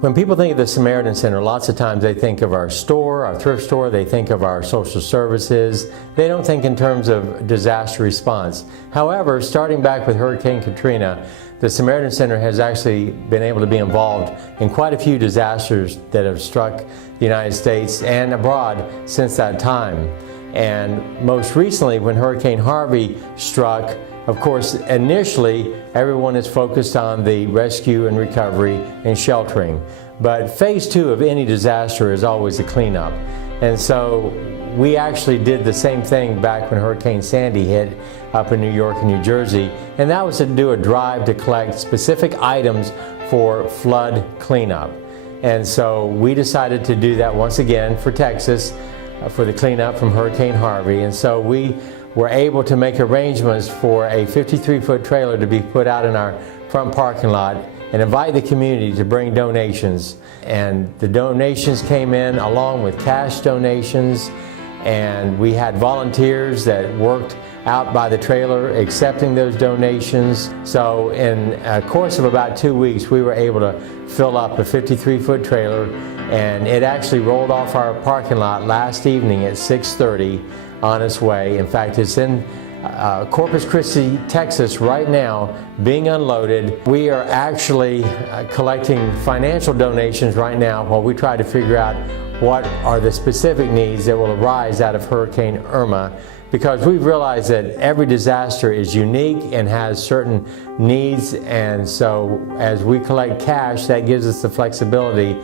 When people think of the Samaritan Center, lots of times they think of our store, our thrift store, they think of our social services. They don't think in terms of disaster response. However, starting back with Hurricane Katrina, the Samaritan Center has actually been able to be involved in quite a few disasters that have struck the United States and abroad since that time. And most recently, when Hurricane Harvey struck, of course, initially, everyone is focused on the rescue and recovery and sheltering. But phase 2 of any disaster is always the cleanup. And so we actually did the same thing back when Hurricane Sandy hit up in New York and New Jersey. And that was to do a drive to collect specific items for flood cleanup. And so we decided to do that once again for Texas, for the cleanup from Hurricane Harvey. And so we were able to make arrangements for a 53-foot trailer to be put out in our front parking lot and invite the community to bring donations. And the donations came in along with cash donations, and we had volunteers that worked out by the trailer accepting those donations. So in a course of about 2 weeks, we were able to fill up a 53-foot trailer, and it actually rolled off our parking lot last evening at 6:30 on its way. In fact, it's in Corpus Christi, Texas right now, being unloaded. We are actually collecting financial donations right now while we try to figure out what are the specific needs that will arise out of Hurricane Irma, because we've realized that every disaster is unique and has certain needs, and so as we collect cash, that gives us the flexibility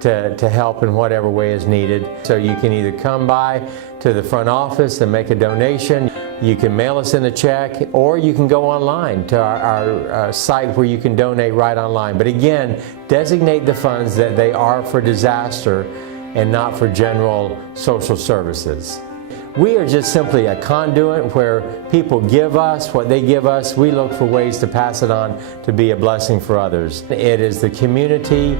to help in whatever way is needed. So you can either come by to the front office and make a donation, you can mail us in a check, or you can go online to our site where you can donate right online. But again, designate the funds that they are for disaster and not for general social services. We are just simply a conduit where people give us what they give us. We look for ways to pass it on to be a blessing for others. It is the community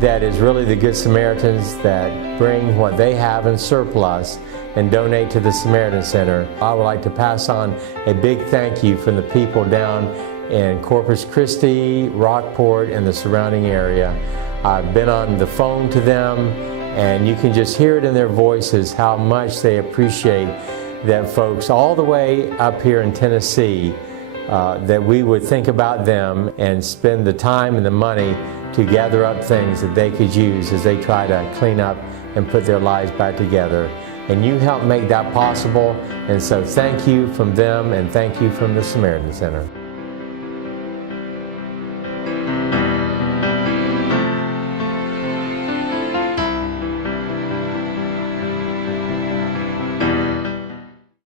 that is really the Good Samaritans that bring what they have in surplus and donate to the Samaritan Center. I would like to pass on a big thank you from the people down in Corpus Christi, Rockport, and the surrounding area. I've been on the phone to them, and you can just hear it in their voices how much they appreciate that folks all the way up here in Tennessee, that we would think about them and spend the time and the money to gather up things that they could use as they try to clean up and put their lives back together. And you help make that possible, and so thank you from them and thank you from the Samaritan Center.